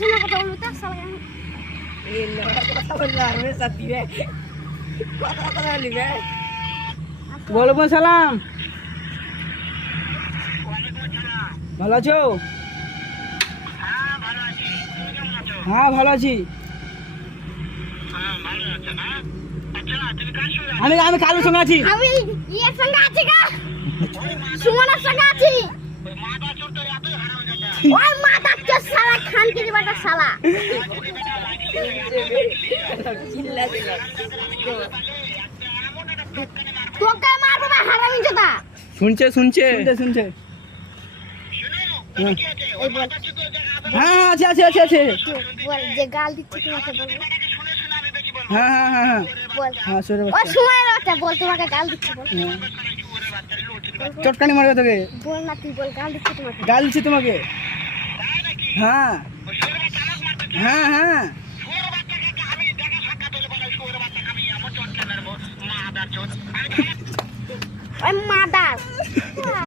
ঝুনা কথা বলবো তো শালা এই না কথা বললে আর মেরে সাথী রে কথা বলি রে ওয়ালাইকুম সালাম ভালো আছো হ্যাঁ ভালো আছি আমি আমি কালুর সঙ্গে আছি আমি ইয়ের সঙ্গে আছি গা সুমনের সঙ্গে আছি ওই মাথা চোর শালা খান কি বাটা শালা চিল্লা চিল্লা তোকে মারবো না হারামি জোতা শুনছে শুনছে শুনছে এই বল হ্যাঁ আছে আছে আছে আছে বল যে গাল দিচ্ছে তোমাকে বলবো হ্যাঁ হ্যাঁ হ্যাঁ হ্যাঁ বল হ্যাঁ সরে ও বাচ্চা সুমনের বাচ্চা বল তোমাকে গাল দিচ্ছে বল চটকানি মারবে তোকে বল না তুই বল গাল দিচ্ছে তোমাকে গাল দিচ্ছি তোমাকে হ্যাঁ হ্যাঁ হ্যাঁ ওই মাদার